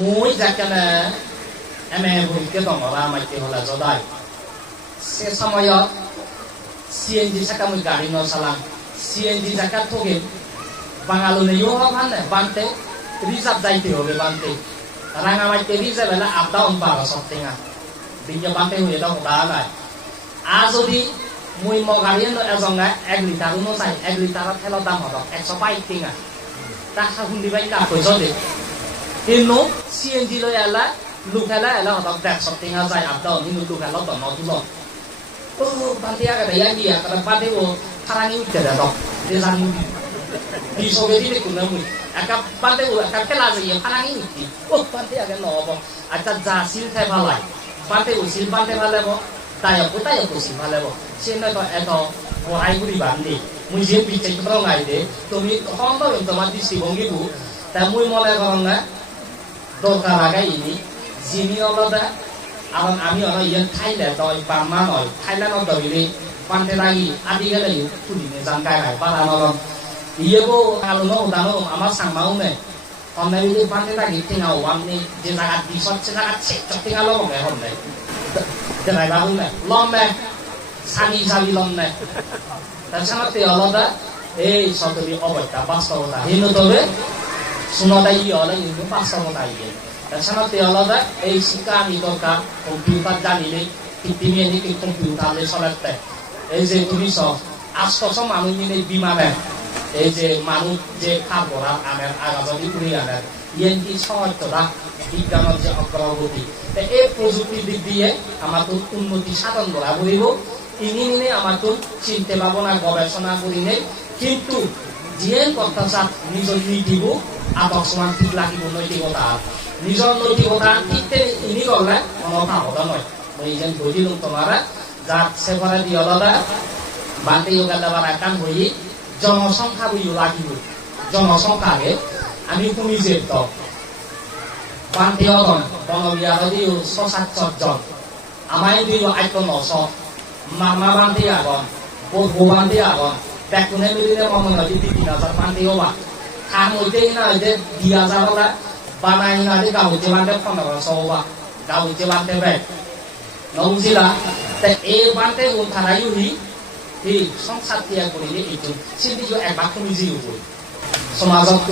mỗi gia cái này em hồi cái đồng mà mày kêu là do đây sẽ xong rồi CNG sẽ có một gari nó salam CNG sẽ có thôi Bangalo này yêu hoa này bante reserve giải tiêu về bante Ranga mày cái reserve là up down vào sọc tiếng à bây giờ bante hồi đó đã lại Azodi mui mo gari nó ở trong cái agrita nó sai agrita nó theo đam họ đọc exopai tiếng à ta không đi vay cả rồi đấy Ino CNG lo yala lukala yala họ đọc something as I up down ino lukala lo nó tu lo pantia cái đấy anh đi à cái pantia wo tharani cái đó đọc để ra đi đi so cái gì cũng nằm cái pantia wo cái là gì tharani đi pantia cái nó bo acha ja sil thay vào lại pantia wo sil pantia vào lại bo tayo ko sil vào lại bo xin nói thôi eto wo ai cũng đi bán đi mui je pi check pro ngai de to mi không bao giờ mà đi xì bông cái bu ta mui mo lại còn nè দরকার আগে ইনি যিনি আলাদা আর আমি on ইয়ান খাইলে দয় বামা নয় খাইলে ন দইলে পান্তে লাগি আদি গেলে তুলিনে জানকাই নাই পারা নরম ইয়েগো আলোনো উদানো আমার সাংমাও নে অনলাইনে পান্তে লাগি টিঙাও আমনি যে জায়গা দিছত সে জায়গা চেক টিঙা লব গে হলে দেলাই বাবু নে লম নে সানি জালি লম নে তার সাথে আলাদা এই সতরি অবস্থা বাস্তবতা হিনো তবে Sunodai yola itu pasal modai. Dan sangat tiada ei sekarang itu kan komputer jadi ni kitimi ni ke komputer le solat teh. Ei tulis so asto so manu ni bimane. Ei manu je kabora amer agazoni kuri amer. Yang di soal tu dah bigan je akraboti. Te প্রযুক্তি দিক দিয়ে আমাদের উন্নতি সাধন করা বলিব ini আমাদের চিন্তা ভাবনা গবেষণা করি নেই কিন্তু যিয়েন কথা সাথ নিজৰ নীতিব আদক সমান ঠিক লাগিব নৈতিকতা নিজৰ নৈতিকতা ঠিকতে ইনি করলে কোনো ভাবতা নয় মই যেন বুঝিলাম তোমারা যার সেবারে দিয়ে আলাদা বান্তে ইউগালাবার আকান হই জনসংখ্যা বই লাগিব জনসংখ্যাকে আমি কমি যেত বান্তে অদন বনবিয়ারদি 6-7 জন আমায় দিল আইতো 900 মামা বান্তে আগন বউ বান্তে আগন দেখুনে মিলিলে মমন নদী 3000 বান্তে ওবা খান হইতে না হইতে 2000 ওলা বানাই না দি গাও হইতে বান্তে 1500 ওবা গাও হইতে বান্তে বে নউজিলা তে এ বান্তে উন থারাইউ হি এই সংসার তিয়া করিলে এইটো সিন্দিজো একবার কমি জিও কই সমাজত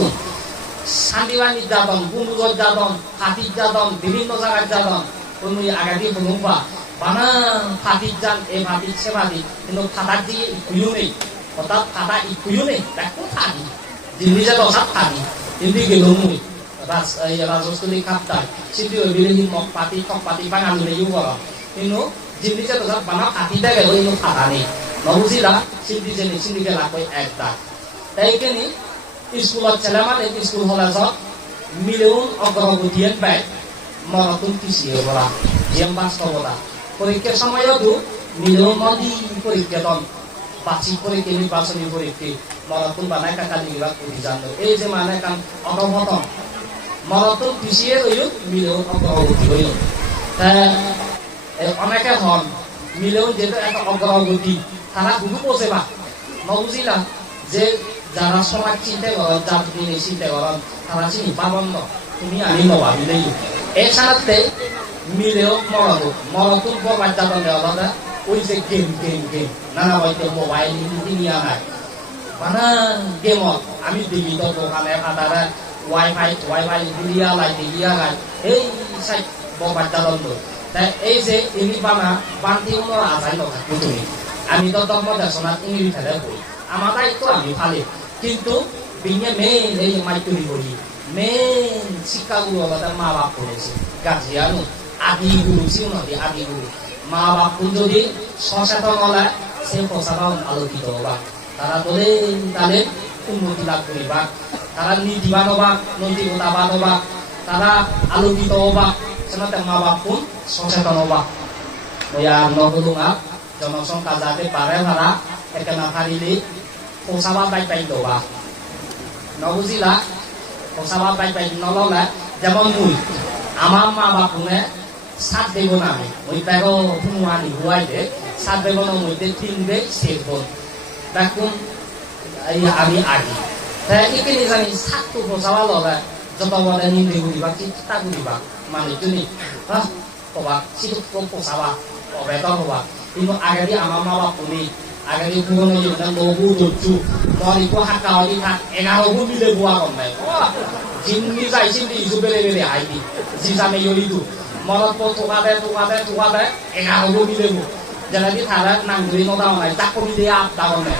শান্তিবান নির্যাতন বন্ধু নির্যাতন হাতি নির্যাতন বিভিন্ন জায়গায় নির্যাতন তুমি আগাদি বলুবা বানা হাতি যান এই হাতি সেবাদি কিন্তু ফাটার দিয়ে ইকুইও নেই অর্থাৎ ফাটা ইকুইও নেই দেখো থাকি দিল্লি যে দশাত থাকি দিল্লি গেল মুই রাজস্থানী খাপটাই সিদ্ধি হয়ে গেলে মগ পাতি ঠক পাতি বাঙালি নেইও বড় কিন্তু দিল্লি যে দশাত বানা হাতি দেয় গেল কিন্তু ফাটা নেই নবুঝিলা সিদ্ধি যে নেই সিদ্ধি গেলা কই একটা তাই কেনি স্কুলত ছেলেমানে স্কুল কলেজত মিলেউন অগ্রগতিয়েন পায় মনতুন পিছিয়ে পড়া যেন বাস্তবতা পরীক্ষার সময়তো মিলেউন মন্দি পরীক্ষাতন বার্ষিক পরীক্ষা নির্বাচনী পরীক্ষা মনতুন বানায় কাকালি বিভাগ অভিযান এই যে মানে কাম অনবতন মনতুন পিছিয়ে রইল মিলেউন অগ্রগতি হইল অনেকে হন মিলেউন যেহেতু একটা অগ্রগতি তারা গুরু বোঝে বা নবুঝিলাম যে যারা সমাজ চিন্তা করেন যার দিনে চিন্তা করেন তারা চিনি পাবন না তুমি আমি নবাবিলেই এর সাথে মিলেও মরতুন বাচ্চাদের আলাদা ওই যে গেম নানা হয়তো মোবাইল নিয়ে আনায় মানে গেমত আমি দিল্লি তো দোকানে ফাটারে ওয়াইফাই দিয়া লাইতে দিয়া গায় এই সাইড বাচ্চাদের তাই এই যে ইনি বানা বান্তি উনোর আজাই নথা তুমি আমি তো ধর্ম দেশনাথ ইংলিশ ফেলে বই আমার দায়িত্ব আমি ফালি কিন্তু বিনে মেন এই মাইতুরি বলি মেন শিক্ষাগুলো আলাদা মা বাপ করেছে গার্জিয়ানো আদি গুরু চিহ্নটি আদি গুরু মা বাপ যদি সচেতন হলে সে প্রচারণ আলোকিত হবা তারা বলে তাদের উন্নতি লাভ করিবা তারা নীতিবান হবা নৈতিকতাবান হবা তারা আলোকিত হবা সেনাতে মা বাপ কোন সচেতন হবা আর নবদুঙা জনসংখ্যা যাতে পারে ভাড়া একেনা ফারিলে পোষাবা বাই দেওয়া নবুঝিলা পোষাবা বাই নললে যেমন মুই আমার মা বাপুনে সাত দেব না আমি ওই ব্যাগ ফুনুয়ানি হুয়াই দে সাত বেগুনের মধ্যে 3 বে সেট হল দেখুন আমি আগে তাই এখানে জানি সাতটু পোষাবা ললে যত বলে নিন্দে করিবা চিন্তা করিবা মানুষজনী হ্যাঁ কবা সিটো পোষাবা অবেত হবা কিন্তু আগে দিয়ে আমার মা বাপ শুনি আগে দিয়ে পুরনো যেটা লঘু দর্জু মরিকো হাক্কা হলি থাক এগারোগু মিলে বুয়া কম নাই জিন্দি যাই চিন্তি ইজু বেলে বেলে হাইদি জি জামে ইয়লিদু মনত পো টোকা দে এগারোগু মিলে বু যেটা থাকা নাংগুলি নদা নাই চাকো মিলে আপ দাগন নাই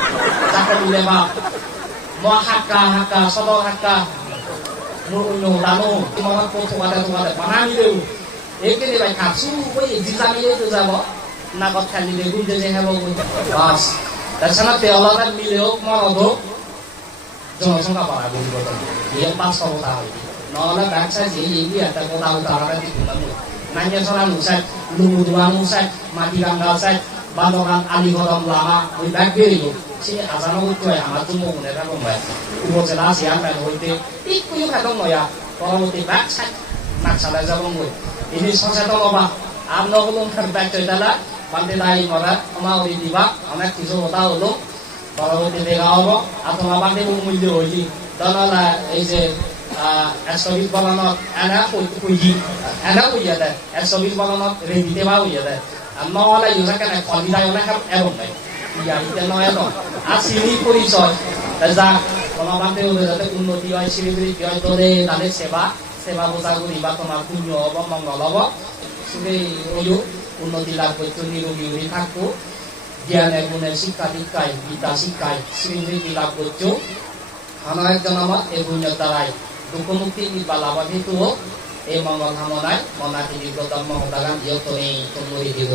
চাকো মিলে বা ম হাক্কা সদর হাক্কা লানো মনত পো টোকা দে বানা মিলে বু এইকেনে বাই কাপসু কই জি জামে ইয়লিদু যাব নাগত খালি বেগুন যে হেব বাস তাছাড়া তেওলাদার মিলেও মরদ জনসংখ্যা বাড়া বলব ইয়ে 500 কথা হয় নহলে ব্যবসা যে এই একটা কথা উদাহরণ দিলাম নাইয়া সরা মুসাই লুমুদুয়া মুসাই মাটি গাঙ্গা সাই বান্দগান আলী গরম লামা ওই ব্যাগ বেরিয়ে সে আজানো হইতো আমার জন্য মনে রাখো ভাই উপজেলা সিয়ান ব্যাগ হইতে একটু খাদম নয়া পরবর্তী ব্যাগ সাই নাকশালায় যাব মই ini সচেতন হবা আর নগলম ব্যাগ চইতালা বান্দে দাই মরা আমাউরি দিবা অনেক কিছু কথা হলো পরবর্তী দেখা হবো আপনারা বান্দে মূল্য হইলি দনালা এই যে 120 বলনত এনা কইয়া দেয় 120 বলনত রেডিতে বা হইয়া দেয় নহলে ইউজা কেন কলিদায় অনেক এবং নাই ইয়া ইতে নয় তো আর সিনি পরিচয় যা তোমার বান্দে ওদের যাতে উন্নতি হয় শ্রীবৃদ্ধি হয় তোরে তাদের সেবা বোঝা করিবা তোমার পুণ্য হব মঙ্গল হব সুরে ওইও উন্নতি লাভ করতো নিরোগী হয়ে থাকতো জ্ঞানের গুণের শিক্ষা দীক্ষায় গীতা শিক্ষায় শ্রীবৃদ্ধি লাভ করতো আমার একজন আমার এই পুণ্যের দ্বারাই দুঃখ মুক্তি নির্বা লাভ হেতু এই মঙ্গল কামনায় মনাতি দীর্ঘতম মহদাগান ইয়তনে তন্মরি দিব